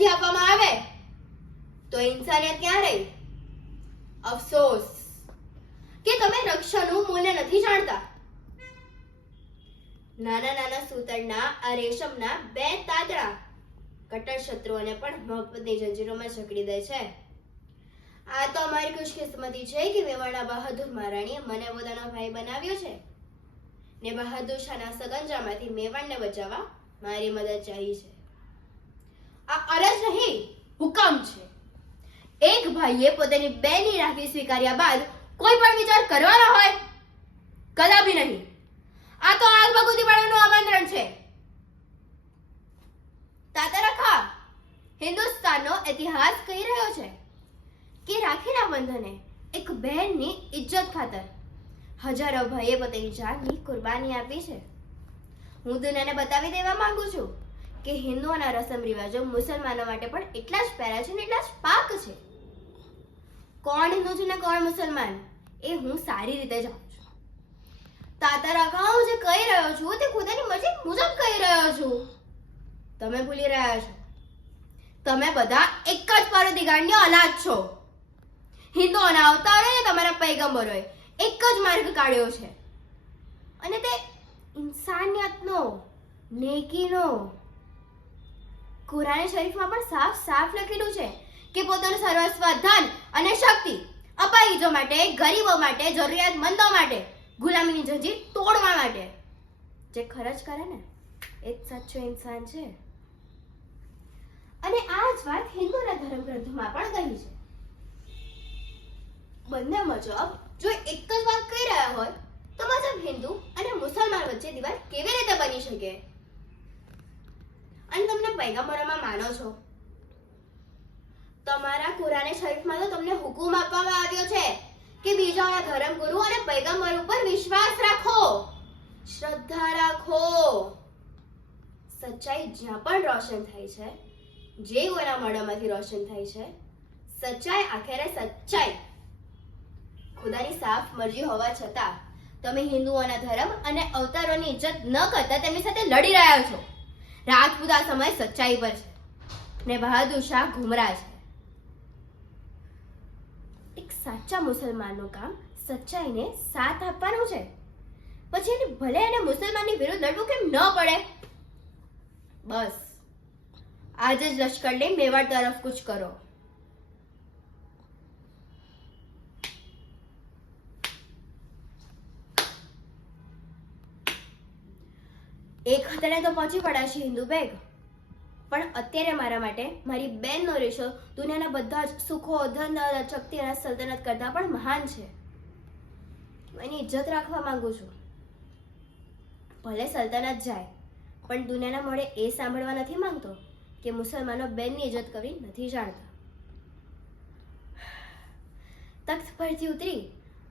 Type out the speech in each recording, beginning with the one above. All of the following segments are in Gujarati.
નથી આપવામાં આવે તો ઇન્સાનિયત ક્યાં રહી? અફસોસ કે તમે રક્ષણનું મૂલ્ય નથી જાણતા. નાના નાના સૂતરના આ રેશમના 2 તાતણા કટ્ટર શત્રુઓને પણ મોહબ્બતની જંજીરોમાં જકડી દે છે. આ તો અમારી ખુશકિસ્મતી છે કે મેવાડના બહાદુર મહારાણીએ મને પોતાનો ભાઈ બનાવ્યો છે ને બહાદુર શાહના સગંજામાંથી મેવાડને બચાવવા મારી મદદ ચાહી છે. આ અરજ નહીં, હુકમ છે. એક ભાઈએ પોતાની બેની રાખી સ્વીકાર્યા બાદ કોઈ પણ વિચાર કરવાનો હોય? કદાપી નહીં. આ તો આગ બગુદી પાડવાનું આમંત્રણ છે. તાતા રખા, હિન્દુસ્તાનનો ઇતિહાસ કહી રહ્યો છે કે રાખીના બંધને એક બહેનની ઇજ્જત ખાતર હજારો ભાઈએ પોતાની જાનની કુરબાની આપી છે. હું દુનિયાને બતાવી દેવા માંગુ છું કે હિન્દુઓના રસમ રિવાજો મુસલમાનો માટે પણ એટલા જ પ્યારા છે ને એટલા જ પાક છે. કોણ હિન્દુ છે ને કોણ મુસલમાન એ હું સારી રીતે જાણું છું. તાતા રખા, હું જે કહી રહ્યો છું તે ખુદાની મરજી મુજબ કહી રહ્યો છું. તમે ભૂલી રહ્યા છો. તમે બધા એક જ પરવદિગારની ઓલાદ છો. હિન્દુઓના અવતારોએ તમારા પૈગંબરોએ એક જ માર્ગ કાઢ્યો છે અને તે ઇન્સાનિયતનો, નેકીનો. કુરાન શરીફમાં પણ સાફ સાફ લખેલું છે કે પોતાનું સર્વસ્વ ધન અને શક્તિ અપાહિજો માટે, ગરીબો માટે, જરૂરિયાતમંદો માટે, ગુલામીની જંજીર તોડવા માટે જે ખર્ચ કરે ને એ જ સાચો ઇન્સાન છે. અને આ જ વાત હિન્દુના ધર્મ ગ્રંથોમાં પણ કહી છે. બંને મજહબ જો એક જ વાત કહી રહ્યા હોય તો મજહબ હિન્દુ અને મુસલમાન વચ્ચે દીવાલ કેવી રીતે બની શકે? અને તમને પૈગંબરોમાં માનો છો? તમારા કુરાને શરીફમાં તો તમને હુકમ આપવામાં આવ્યો છે કે બીજાના ધર્મગુરુ અને પૈગંબર ઉપર વિશ્વાસ રાખો, શ્રદ્ધા રાખો. સચ્ચાઈ જ્યાં પણ રોશન થાય છે, જે કોઈના મોઢામાંથી રોશન થાય છે, સચ્ચાઈ આખરે સચ્ચાઈ ખુદાની સાફ મરજી હોવા છતાં તમે હિન્દુઓના ધર્મ અને અવતારોની ઇજ્જત ન કરતા તેમની સાથે લડી રહ્યા છો. રાજપૂત આ સમય સચ્ચાઈ પર છે ને બહાદુર શાહ ગુમરાહ છે. એક સાચા મુસલમાનનું કામ સચ્ચાઈને સાથ આપવાનું છે. પછી એને ભલે એને મુસલમાનની વિરુદ્ધ લડવું કેમ ન પડે. બસ આજે જ લશ્કર લઈ મેવાડ તરફ કૂચ કરો. એક હતડે તો પહોંચી પડાશે હિન્દુ બેગ, પણ અત્યારે મારા માટે મારી બેનનો રેશો દુનિયાના બધા જ સુખો, ધન, દોલત, શક્તિ અને સલ્તનત કરતા પણ મહાન છે. એની ઇજ્જત રાખવા માંગુ છું. ભલે સલ્તનત જાય પણ દુનિયાના મોઢે એ સાંભળવા નથી માંગતો કે મુસલમાનો બેનની ઇજ્જત કરવી નથી જાણતા. તખ્ત પરથી ઉતરી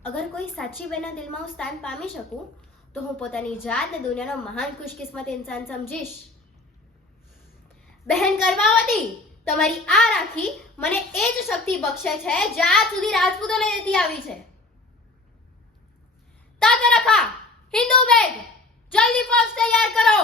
અગર કોઈ સાચી બેનના દિલમાં હું સ્થાન પામી શકું તો હું પોતાની જાતને દુનિયાનો મહાન ખુશકિસ્મત ઇન્સાન સમજીશ. બહેન કર્માવતી, તમારી આ રાખી મને એ જ શક્તિ બક્ષે છે જે આજ સુધી રાજપૂતોને દેતી આવી છે. તાતા રખા, હિન્દુ બેગ, જલ્દી ફોજ તૈયાર કરો.